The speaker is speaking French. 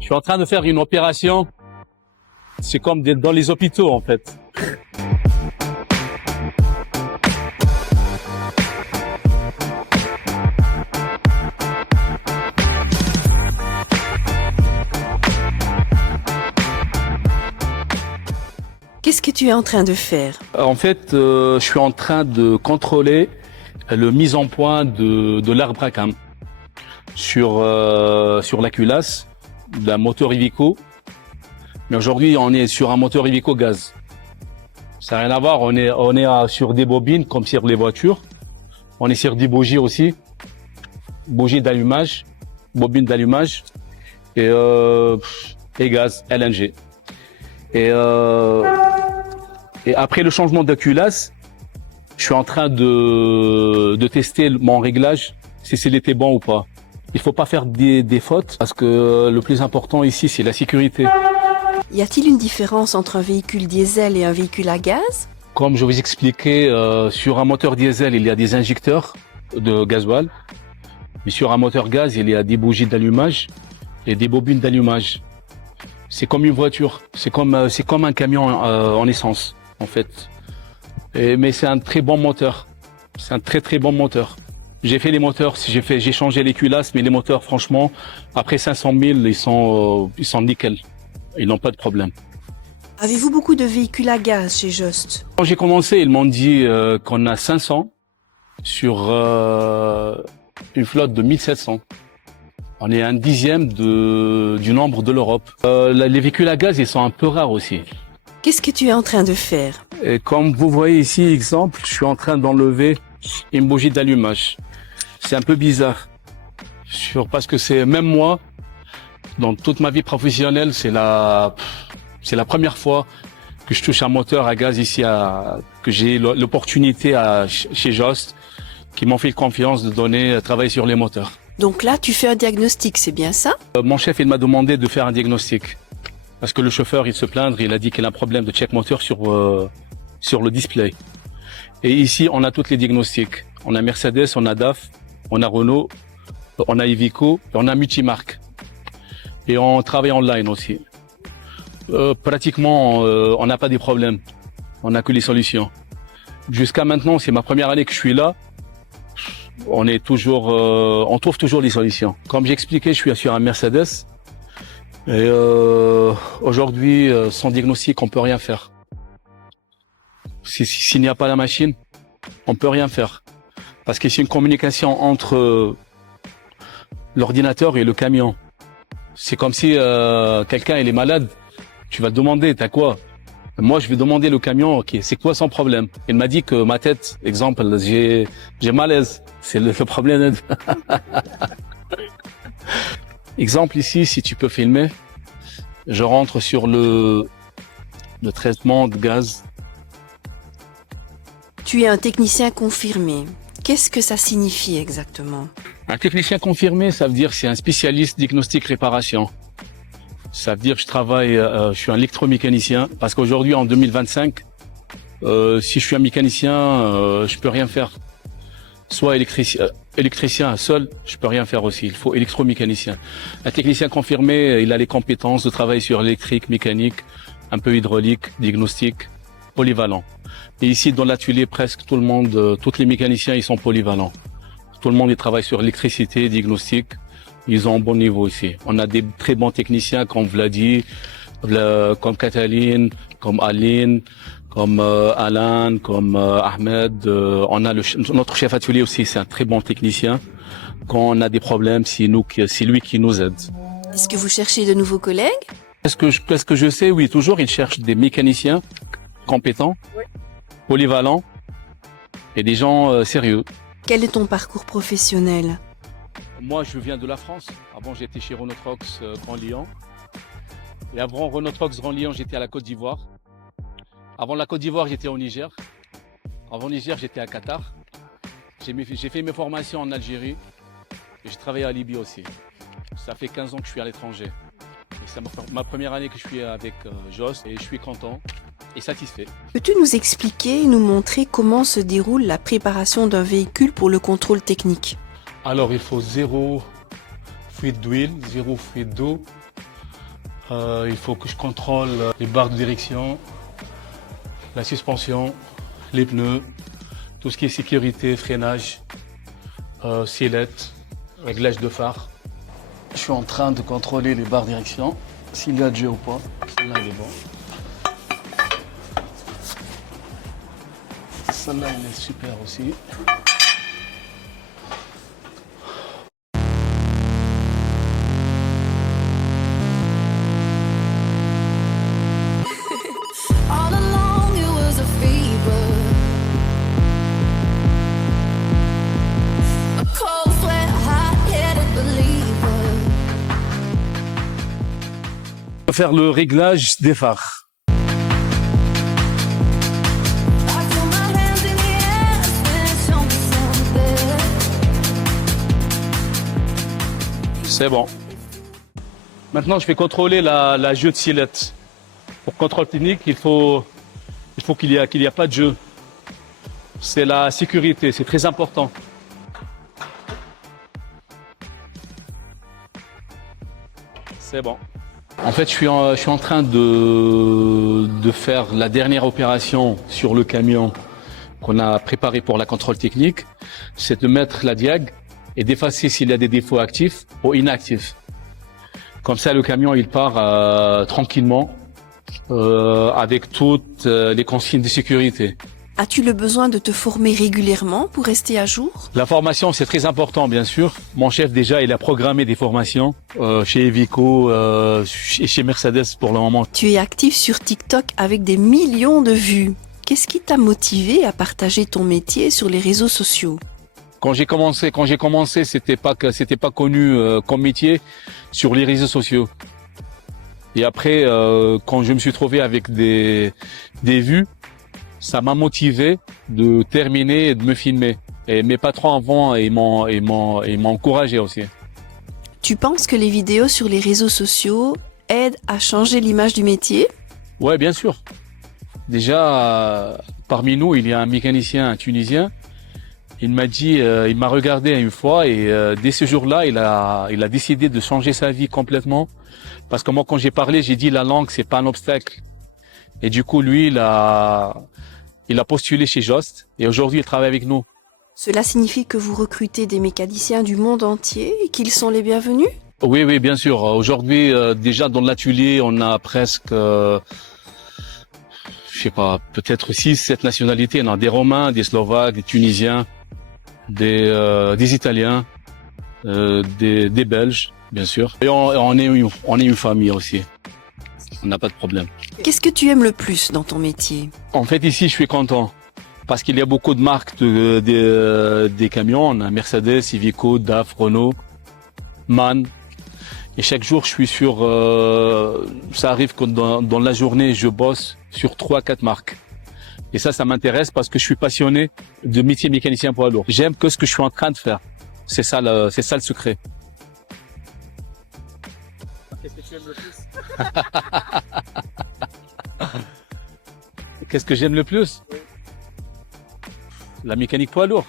Je suis en train de faire une opération. C'est comme dans les hôpitaux, en fait. Qu'est-ce que tu es en train de faire? En fait, je suis en train de contrôler la mise en point de l'arbre à cam sur la culasse d'un moteur Iveco. Mais aujourd'hui, on est sur un moteur Iveco gaz. Ça n'a rien à voir. On est sur des bobines comme sur les voitures. On est sur des bougies aussi, bougies d'allumage, bobines d'allumage et gaz LNG. Et après le changement de culasse, je suis en train de tester mon réglage, si s'il était bon ou pas. Il faut pas faire des fautes parce que le plus important ici, c'est la sécurité. Y a-t-il une différence entre un véhicule diesel et un véhicule à gaz? Comme je vous expliquais, sur un moteur diesel, il y a des injecteurs de gasoil. Mais sur un moteur gaz, il y a des bougies d'allumage et des bobines d'allumage. C'est comme une voiture, c'est comme un camion en essence, en fait. Mais c'est un très bon moteur. C'est un très très bon moteur. J'ai fait les moteurs, j'ai changé les culasses, mais les moteurs, franchement, après 500 000, ils sont nickel. Ils n'ont pas de problème. Avez-vous beaucoup de véhicules à gaz chez Jost? Quand j'ai commencé, ils m'ont dit qu'on a 500 sur une flotte de 1700. On est un dixième du nombre de l'Europe. Les véhicules à gaz, ils sont un peu rares aussi. Qu'est-ce que tu es en train de faire? Et comme vous voyez ici, exemple, je suis en train d'enlever une bougie d'allumage. C'est un peu bizarre. Parce que c'est même moi, dans toute ma vie professionnelle, c'est la première fois que je touche un moteur à gaz ici, que j'ai l'opportunité chez Jost, qui m'ont fait confiance de travailler sur les moteurs. Donc là, tu fais un diagnostic, c'est bien ça? Mon chef, il m'a demandé de faire un diagnostic. Parce que le chauffeur, il se plaindre, il a dit qu'il a un problème de check moteur sur le display. Et ici, on a tous les diagnostics. On a Mercedes, on a DAF, on a Renault, on a Iveco, on a multimarque. Et on travaille online aussi. Pratiquement, on n'a pas de problèmes. On n'a que les solutions. Jusqu'à maintenant, c'est ma première année que je suis là. On trouve toujours les solutions. Comme j'expliquais, je suis sur un Mercedes. Et aujourd'hui, sans diagnostic, on peut rien faire. S'il n'y a pas la machine, on peut rien faire. Parce que c'est une communication entre l'ordinateur et le camion. C'est comme si quelqu'un il est malade, tu vas te demander, t'as quoi? Moi, je vais demander le camion, ok, c'est quoi son problème? Il m'a dit que ma tête, exemple, j'ai malaise. C'est le problème. Exemple ici, si tu peux filmer, je rentre sur le traitement de gaz. Tu es un technicien confirmé. Qu'est-ce que ça signifie exactement? Un technicien confirmé, ça veut dire que c'est un spécialiste diagnostic réparation. Ça veut dire que je suis un électromécanicien, parce qu'aujourd'hui, en 2025, si je suis un mécanicien, je peux rien faire. Soit électricien seul, je peux rien faire aussi. Il faut électromécanicien. Un technicien confirmé, il a les compétences de travailler sur électrique, mécanique, un peu hydraulique, diagnostic, polyvalent. Et ici, dans l'atelier, presque tout le monde, tous les mécaniciens, ils sont polyvalents. Tout le monde, il travaille sur l'électricité, diagnostic. Ils ont un bon niveau ici. On a des très bons techniciens comme Vladi, comme Cataline, comme Aline, comme Alain, comme Ahmed. On a notre chef atelier aussi, c'est un très bon technicien. Quand on a des problèmes, c'est lui qui nous aide. Est-ce que vous cherchez de nouveaux collègues? Est-ce que je sais? Oui, toujours, ils cherchent des mécaniciens compétents, polyvalents et des gens sérieux. Quel est ton parcours professionnel? Moi, je viens de la France. Avant, j'étais chez Renault Trucks Grand Lyon. Et avant Renault Trucks Grand Lyon, j'étais à la Côte d'Ivoire. Avant la Côte d'Ivoire, j'étais au Niger. Avant Niger, j'étais à Qatar. J'ai fait mes formations en Algérie. Et je travaille à Libye aussi. Ça fait 15 ans que je suis à l'étranger. Et c'est ma première année que je suis avec Jost. Et je suis content et satisfait. Peux-tu nous expliquer et nous montrer comment se déroule la préparation d'un véhicule pour le contrôle technique? Alors, il faut 0 fuite d'huile, 0 fuite d'eau, Il faut que je contrôle les barres de direction, la suspension, les pneus, tout ce qui est sécurité, freinage, sellette, réglage de phare. Je suis en train de contrôler les barres de direction, s'il y a de jeu ou pas. Celle-là, elle est bonne. Celle-là, elle est super aussi. All along it was a fever, a cold sweat, hot-headed believer. Faire le réglage des phares. I threw my hands in the air, said, show me something. C'est bon. Maintenant, je vais contrôler la jeu de sellette. Pour contrôle technique, il faut qu'il y a pas de jeu. C'est la sécurité, c'est très important. C'est bon. En fait, je suis en train de faire la dernière opération sur le camion qu'on a préparé pour la contrôle technique. C'est de mettre la diag et d'effacer s'il y a des défauts actifs ou inactifs. Comme ça, le camion, il part tranquillement avec toutes les consignes de sécurité. As-tu le besoin de te former régulièrement pour rester à jour? La formation, c'est très important, bien sûr. Mon chef, déjà, il a programmé des formations chez Iveco et chez Mercedes pour le moment. Tu es actif sur TikTok avec des millions de vues. Qu'est-ce qui t'a motivé à partager ton métier sur les réseaux sociaux? Quand j'ai commencé, c'était pas connu comme métier sur les réseaux sociaux. Et après, quand je me suis trouvé avec des vues, ça m'a motivé de terminer et de me filmer. Et mes patrons avant, ils m'ont encouragé aussi. Tu penses que les vidéos sur les réseaux sociaux aident à changer l'image du métier? Ouais, bien sûr. Déjà, parmi nous, il y a un mécanicien, un Tunisien. Il m'a dit, il m'a regardé une fois et dès ce jour-là, il a décidé de changer sa vie complètement. Parce que moi, quand j'ai parlé, j'ai dit la langue, c'est pas un obstacle. Et du coup, lui, il a postulé chez Jost et aujourd'hui, il travaille avec nous. Cela signifie que vous recrutez des mécaniciens du monde entier et qu'ils sont les bienvenus? Oui, bien sûr. Aujourd'hui, déjà dans l'atelier, on a presque, je sais pas, peut-être 6-7 nationalités. On a des Romains, des Slovaques, des Tunisiens, des Italiens, des Belges, bien sûr. Et on est une famille aussi. On n'a pas de problème. Qu'est-ce que tu aimes le plus dans ton métier? En fait, ici, je suis content parce qu'il y a beaucoup de marques des camions. On a Mercedes, Iveco, DAF, Renault, MAN. Et chaque jour, je suis sur... ça arrive que dans la journée, je bosse sur 3-4 marques. Et ça m'intéresse parce que je suis passionné de métier mécanicien poids lourd. J'aime que ce que je suis en train de faire. C'est ça le secret. Qu'est-ce que tu aimes le plus? Qu'est-ce que j'aime le plus? Oui. La mécanique poids lourd.